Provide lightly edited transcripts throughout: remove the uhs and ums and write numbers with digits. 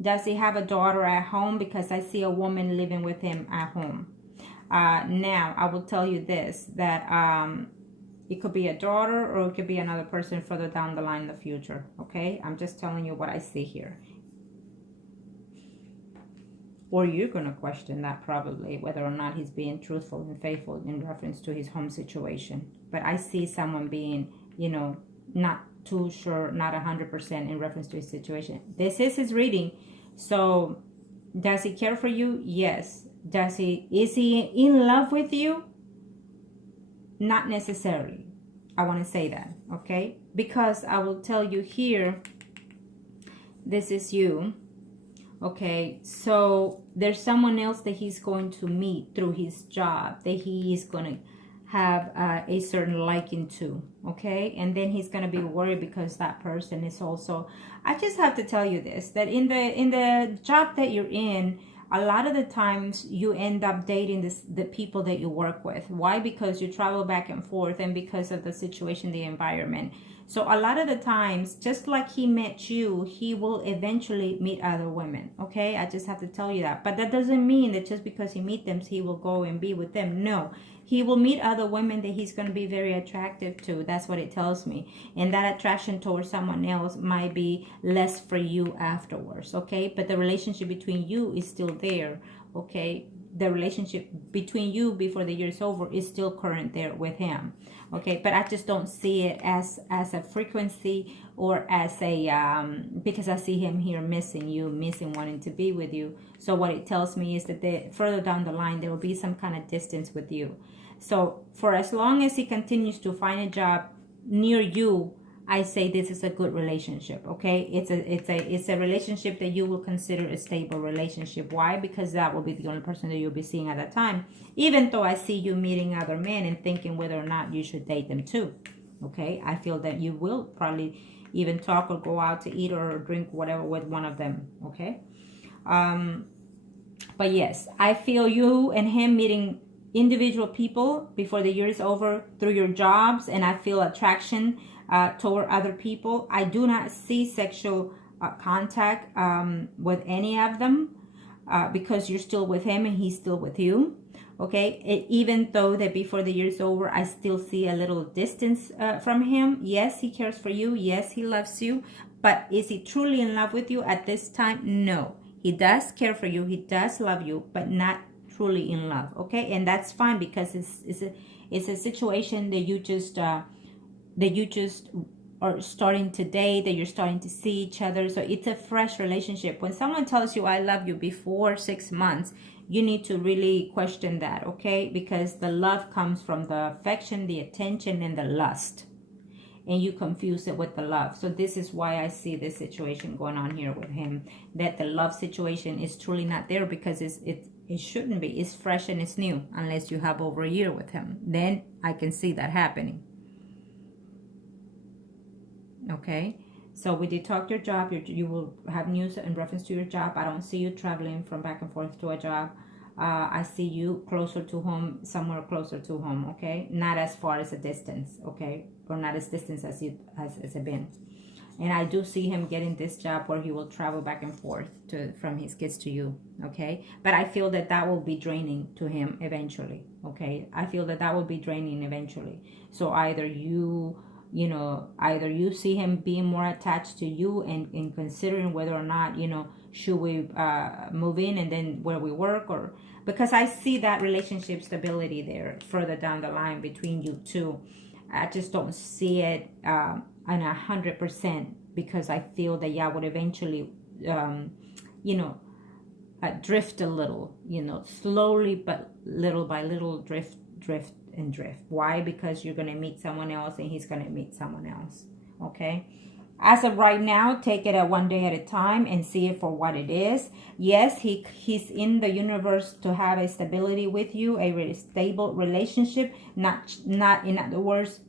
Does he have a daughter at home? Because I see a woman living with him at home. Now, I will tell you this, that it could be a daughter or it could be another person further down the line in the future, okay? I'm just telling you what I see here. Or you're going to question that probably, whether or not he's being truthful and faithful in reference to his home situation. But I see someone being, you know, not too sure, not 100% in reference to his situation. This is his reading. So, does he care for you? Yes. Is he in love with you? Not necessarily. I want to say that, okay? Because I will tell you here, this is you, okay? So there's someone else that he's going to meet through his job, that he is going to have a certain liking to, okay? And then he's going to be worried because that person is also, I just have to tell you this, that in the job that you're in, a lot of the times you end up dating the people that you work with. Why? Because you travel back and forth, and because of the situation, the environment. So a lot of the times, just like he met you, he will eventually meet other women. Okay, I just have to tell you that. But that doesn't mean that just because he meets them, he will go and be with them. No, he will meet other women that he's going to be very attractive to. That's what it tells me. And that attraction towards someone else might be less for you afterwards. Okay, but the relationship between you is still there. Okay, the relationship between you before the year is over is still current there with him. Okay, but I just don't see it as a frequency or as a because I see him here missing you, missing wanting to be with you. So what it tells me is that further down the line there will be some kind of distance with you. So for as long as he continues to find a job near you, I say this is a good relationship. Okay, it's a relationship that you will consider a stable relationship. Why? Because that will be the only person that you'll be seeing at that time. Even though I see you meeting other men and thinking whether or not you should date them too. Okay, I feel that you will probably even talk or go out to eat or drink whatever with one of them. Okay, but yes, I feel you and him meeting individual people before the year is over through your jobs, and I feel attraction toward other people. I do not see sexual contact with any of them because you're still with him and he's still with you. Okay, even though that before the year is over, I still see a little distance from him. Yes, he cares for you. Yes, he loves you. But is he truly in love with you at this time? No. He does care for you. He does love you, but not truly in love. Okay, and that's fine because it's a situation that you just are starting today, that you're starting to see each other. So it's a fresh relationship. When someone tells you I love you before 6 months, you need to really question that, okay? Because the love comes from the affection, the attention, and the lust. And you confuse it with the love. So this is why I see this situation going on here with him, that the love situation is truly not there because it shouldn't be. It's fresh and it's new unless you have over a year with him. Then I can see that happening. Okay, so we did talk your job. You will have news in reference to your job. I don't see you traveling from back and forth to a job. I see you closer to home, somewhere closer to home. Okay, not as far as a distance. Okay, or not as distance as it been. And I do see him getting this job where he will travel back and forth from his kids to you. Okay, but I feel that will be draining to him eventually. Okay, I feel that will be draining eventually. So either you see him being more attached to you and considering whether or not, should we move in and then where we work, or because I see that relationship stability there further down the line between you two. I just don't see it on 100% because I feel that y'all would eventually, drift a little, slowly, but little by little drift. Why? Because you're going to meet someone else and he's going to meet someone else. Okay, as of right now, take it one day at a time and see it for what it is. Yes, he's in the universe to have a stability with you, a really stable relationship, not in other words,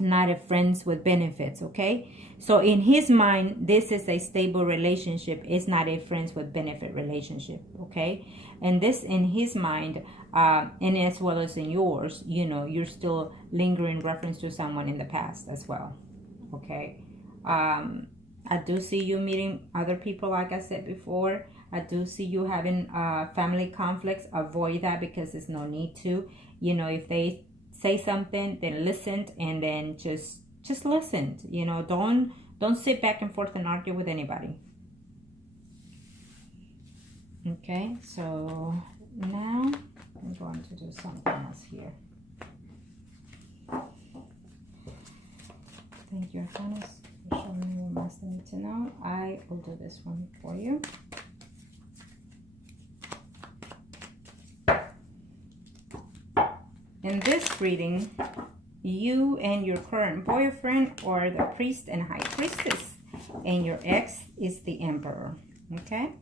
not a friends with benefits. Okay, so in his mind, this is a stable relationship. It's not a friends with benefit relationship. Okay, and this in his mind, and as well as in yours, you're still lingering reference to someone in the past as well. Okay, I do see you meeting other people, like I said before. I do see you having family conflicts. Avoid that because there's no need to. You know, if they say something, then listen, and then just listen. You know, don't sit back and forth and argue with anybody. Okay, so now I'm going to do something else here. Thank you, Hannes, for showing me what else I need to know. I will do this one for you. In this reading, you and your current boyfriend are the priest and high priestess, and your ex is the emperor. Okay?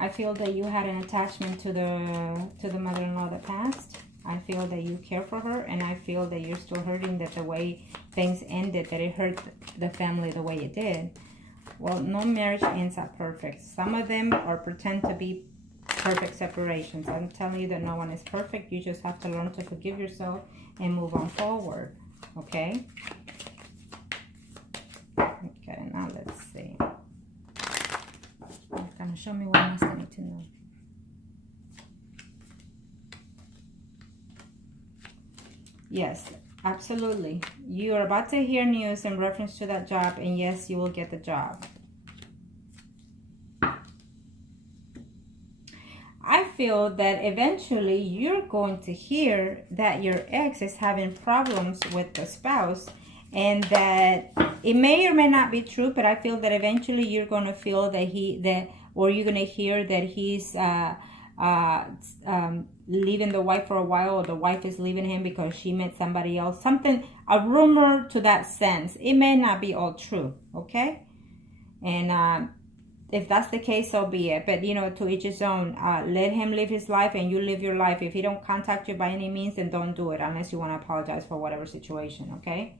I feel that you had an attachment to the mother-in-law that passed. I feel that you care for her, and I feel that you're still hurting that the way things ended, that it hurt the family the way it did. Well, no marriage ends up perfect. Some of them are pretend to be perfect separations. I'm telling you that no one is perfect. You just have to learn to forgive yourself and move on forward. Okay? Okay, now let's see. Kind of show me what else I need to know. Yes, absolutely. You are about to hear news in reference to that job, and yes, you will get the job. I feel that eventually you're going to hear that your ex is having problems with the spouse, and that it may or may not be true, but I feel that eventually you're going to feel that or you're going to hear that he's leaving the wife for a while, or the wife is leaving him because she met somebody else. Something, a rumor to that sense. It may not be all true, okay? And if that's the case, so be it. But, you know, to each his own. Let him live his life and you live your life. If he don't contact you by any means, then don't do it unless you want to apologize for whatever situation, okay?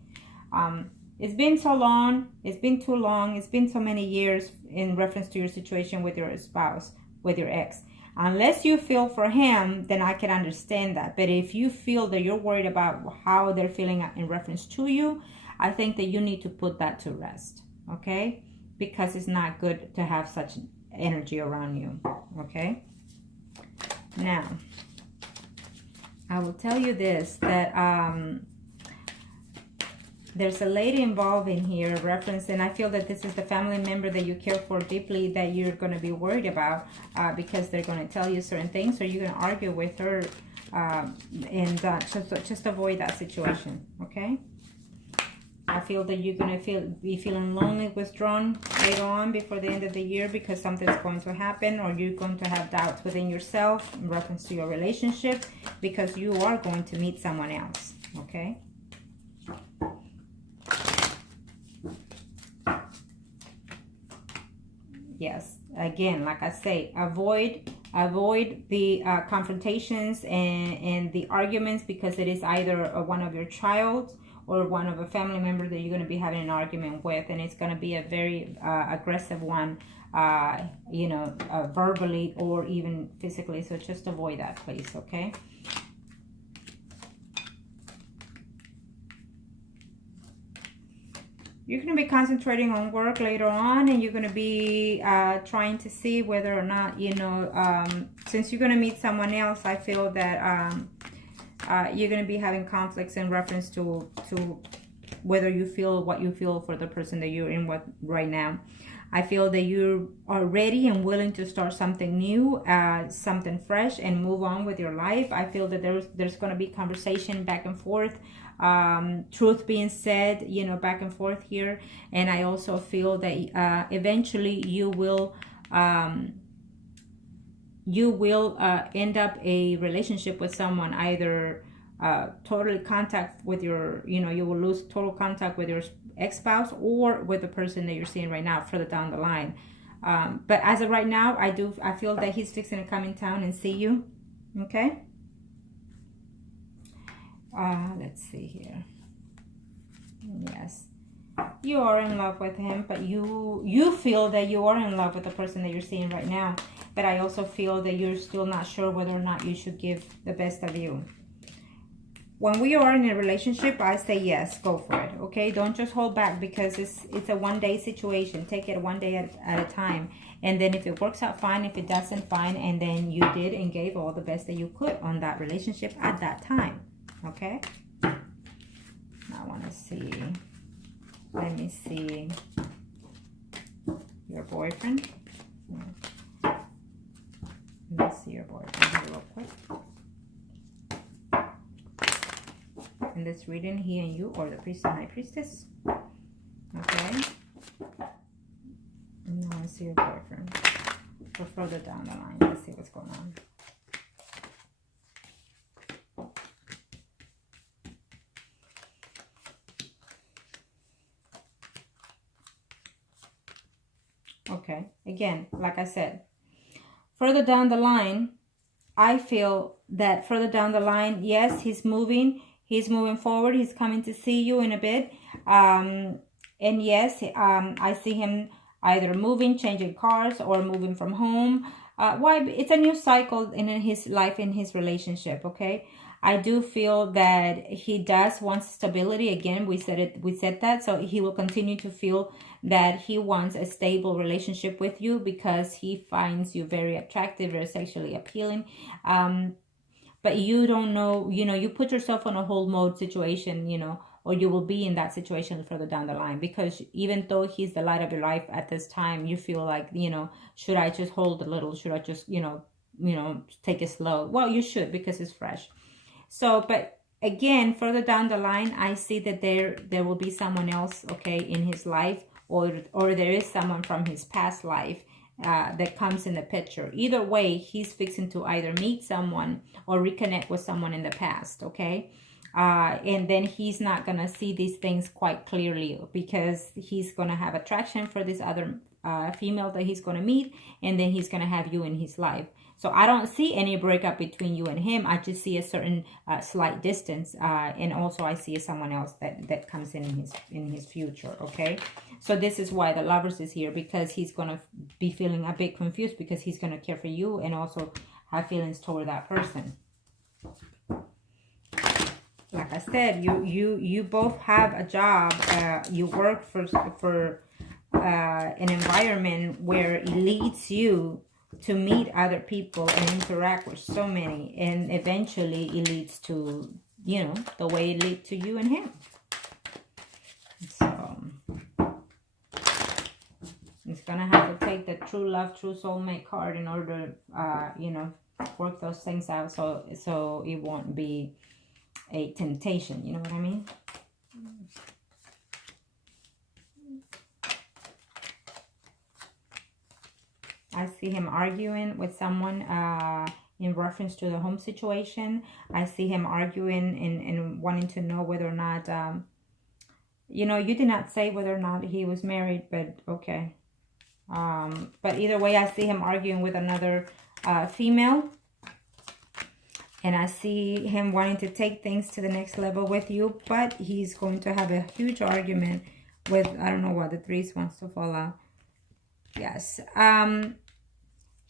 It's been so long. It's been too long. It's been so many years in reference to your situation with your spouse, with your ex. Unless you feel for him, then I can understand that. But if you feel that you're worried about how they're feeling in reference to you, I think that you need to put that to rest, okay? Because it's not good to have such energy around you, okay? Now, I will tell you this, that there's a lady involved in here, reference, and I feel that this is the family member that you care for deeply that you're going to be worried about because they're going to tell you certain things, or you're going to argue with her, and just avoid that situation, okay? I feel that you're going to be feeling lonely, withdrawn later on before the end of the year because something's going to happen, or you're going to have doubts within yourself in reference to your relationship because you are going to meet someone else, okay? Yes, again, like I say, avoid the confrontations and the arguments, because it is either one of your child or one of a family member that you're going to be having an argument with, and it's going to be a very aggressive one, you know, verbally or even physically. So just avoid that, please, okay? You're going to be concentrating on work later on, and you're going to be trying to see whether or not, you know, since you're going to meet someone else, I feel that you're going to be having conflicts in reference to whether you feel what you feel for the person that you're in with right now. I feel that you are ready and willing to start something new, something fresh, and move on with your life. I feel that there's going to be conversation back and forth, truth being said, you know, back and forth here. And I also feel that eventually you will end up a relationship with someone, either totally contact with your, you know, you will lose total contact with your ex-spouse or with the person that you're seeing right now further down the line. But as of right now, I feel that he's fixing to come in town and see you, okay? Let's see here. Yes, you are in love with him, but you feel that you are in love with the person that you're seeing right now. But I also feel that you're still not sure whether or not you should give the best of you. when we are in a relationship, I say yes, go for it. Okay, don't just hold back, because it's a one-day situation. Take it one day at a time, and then if it works out, fine. If it doesn't, fine. And then you did and gave all the best that you could on that relationship at that time. Okay, I want to see, let me see your boyfriend. Let me see your boyfriend here real quick. In this reading, he and you, or the priest and high priestess. Okay. And now I see your boyfriend. Go further down the line. Let's see what's going on. Okay. Again, like I said, further down the line, I feel that further down the line, yes, he's moving. He's moving forward. He's coming to see you in a bit. And yes, I see him either moving, changing cars, or moving from home. Why? It's a new cycle in his life, in his relationship, okay? I do feel that he does want stability. Again, we said that. So he will continue to feel that he wants a stable relationship with you, because he finds you very attractive, very sexually appealing. But you don't know, you put yourself on a hold mode situation, or you will be in that situation further down the line, because even though he's the light of your life at this time, you feel like, should I just hold a little? Should I just, take it slow? Well, you should, because it's fresh. So, but again, further down the line, I see that there will be someone else, okay, in his life, or there is someone from his past life that comes in the picture. Either way, he's fixing to either meet someone or reconnect with someone in the past, okay? And then he's not going to see these things quite clearly, because he's going to have attraction for this other female that he's going to meet, and then he's going to have you in his life. So I don't see any breakup between you and him. I just see a certain slight distance, and also I see someone else that comes in his future. Okay, so this is why the Lovers is here, because he's gonna be feeling a bit confused, because he's gonna care for you and also have feelings toward that person. Like I said, you both have a job. You work for an environment where it leads you to meet other people and interact with so many, and eventually it leads to, the way it leads to you and him. So it's gonna have to take the true love, true soulmate card in order to, work those things out, so it won't be a temptation. You know what I mean? I see him arguing with someone in reference to the home situation. I see him arguing and wanting to know whether or not, you did not say whether or not he was married, but okay. But either way, I see him arguing with another female. And I see him wanting to take things to the next level with you, but he's going to have a huge argument with, I don't know what, the threes wants to fall out. Yes.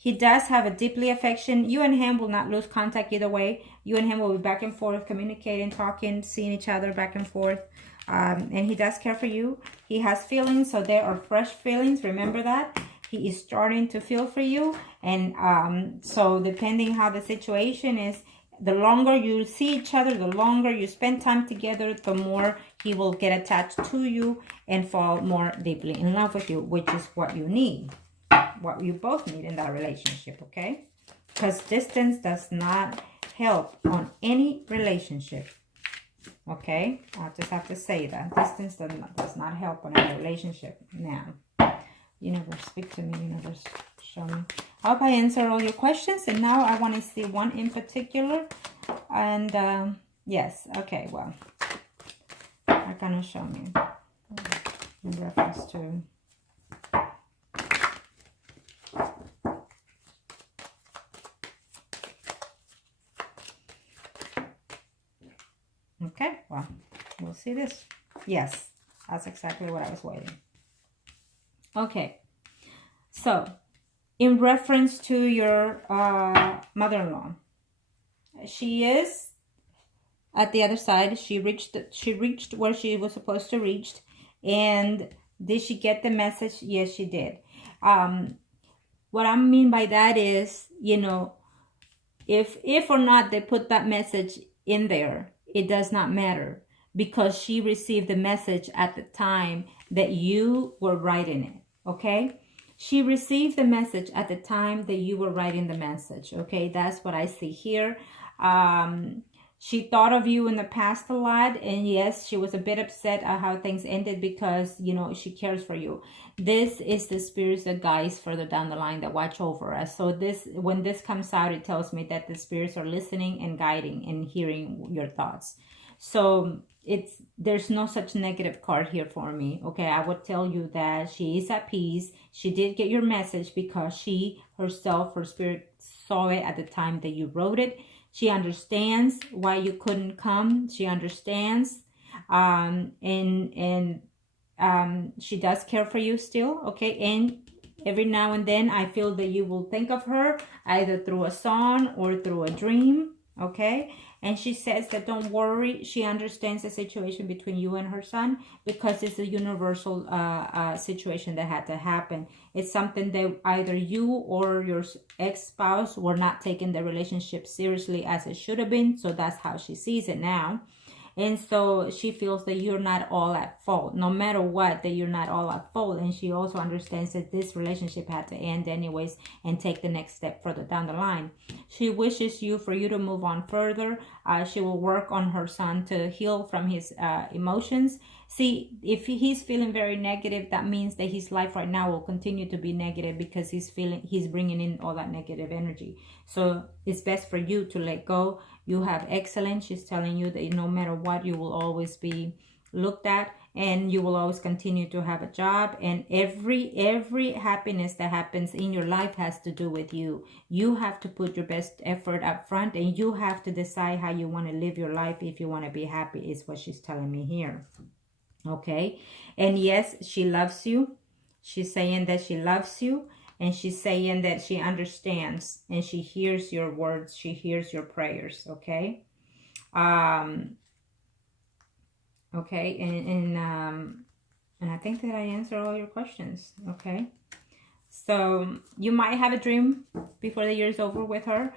He does have a deeply affection. You and him will not lose contact either way. You and him will be back and forth, communicating, talking, seeing each other back and forth. And he does care for you. He has feelings, so there are fresh feelings. Remember that. He is starting to feel for you. And so depending how the situation is, the longer you see each other, the longer you spend time together, the more he will get attached to you and fall more deeply in love with you, which is what you need. What you both need in that relationship, okay? Because distance does not help on any relationship, okay? I just have to say that. Distance does not help on any relationship. Now, universe, speak to me, universe, show me. I hope I answer all your questions, and now I want to see one in particular. And yes, okay, well, they're gonna show me in reference to... Okay, well, we'll see this. Yes, that's exactly what I was waiting. Okay, so in reference to your mother-in-law, she is at the other side. She reached where she was supposed to reach. And did she get the message? Yes, she did. What I mean by that is, you know, if or not they put that message in there, it does not matter, because she received the message at the time that you were writing it. Okay, she received the message at the time that you were writing the message. Okay, that's what I see here. She thought of you in the past a lot, and yes, she was a bit upset at how things ended, because, you know, she cares for you. This is the spirits that guides further down the line that watch over us. So this, when this comes out, it tells me that the spirits are listening and guiding and hearing your thoughts. So there's no such negative card here for me. Okay, I would tell you that she is at peace. She did get your message because she herself, her spirit, saw it at the time that you wrote it. She understands why you couldn't come. She understands. She does care for you still. Okay. And every now and then I feel that you will think of her either through a song or through a dream. Okay. And she says that don't worry. She understands the situation between you and her son, because it's a universal situation that had to happen. It's something that either you or your ex-spouse were not taking the relationship seriously as it should have been. So that's how she sees it now. And so she feels that you're not all at fault, no matter what, that you're not all at fault. And she also understands that this relationship had to end anyways and take the next step further down the line. She wishes for you to move on further. She will work on her son to heal from his emotions. See, if he's feeling very negative, that means that his life right now will continue to be negative, because he's bringing in all that negative energy. So it's best for you to let go. You have excellence. She's telling you that no matter what, you will always be looked at, and you will always continue to have a job. And every happiness that happens in your life has to do with you. You have to put your best effort up front, and you have to decide how you want to live your life if you want to be happy, is what she's telling me here. Okay. And yes, she loves you. She's saying that she loves you. And she's saying that she understands and she hears your words. She hears your prayers. Okay. Okay. And I think that I answered all your questions. Okay. So you might have a dream before the year is over with her.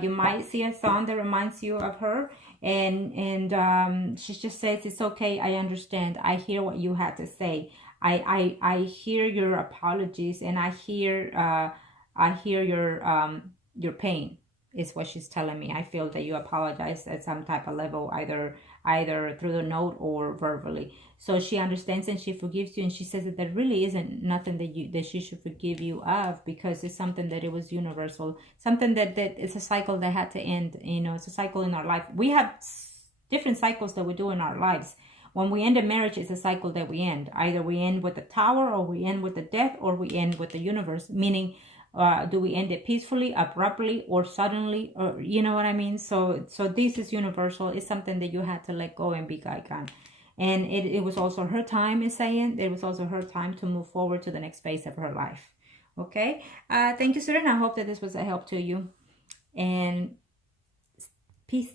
You might see a song that reminds you of her. And she just says, it's okay. I understand. I hear what you had to say. I hear your apologies, and I hear your pain, is what she's telling me. I feel that you apologize at some type of level, either through the note or verbally. So she understands and she forgives you, and she says that there really isn't nothing that she should forgive you of, because it's something that it was universal, something that it's a cycle that had to end. You know, it's a cycle in our life. We have different cycles that we do in our lives. When we end a marriage, it's a cycle that we end. Either we end with the tower, or we end with the death, or we end with the universe. Meaning, do we end it peacefully, abruptly, or suddenly? Or, you know what I mean? So this is universal. It's something that you had to let go and be gone. And it was also her time, is saying. It was also her time to move forward to the next phase of her life. Okay? Thank you, sir. And I hope that this was a help to you. And peace.